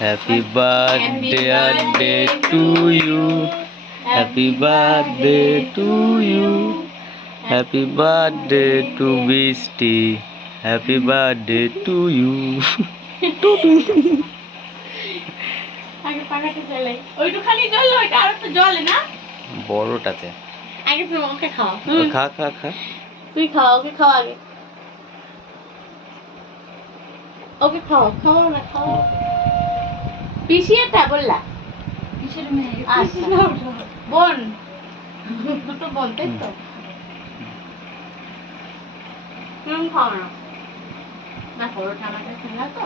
Happy birthday to you, happy birthday to you, happy birthday to Brishti, happy birthday to you. আগে পাকাতে চলে ওইটুখানি জ্বললো, ওইটা আর তো জ্বলে না বড়টাতে। আগে তুমি ওকে খাও। খা খা খা, তুই খাও, ওকে খাও আগে, ওকে খাও, খাও না খাও। পিসিয়েটা বললা পিসির মেয়ে, আচ্ছা বোন, দুটো বোন তাই তো। খাও না, না ওটা আমাকে খেলা তো।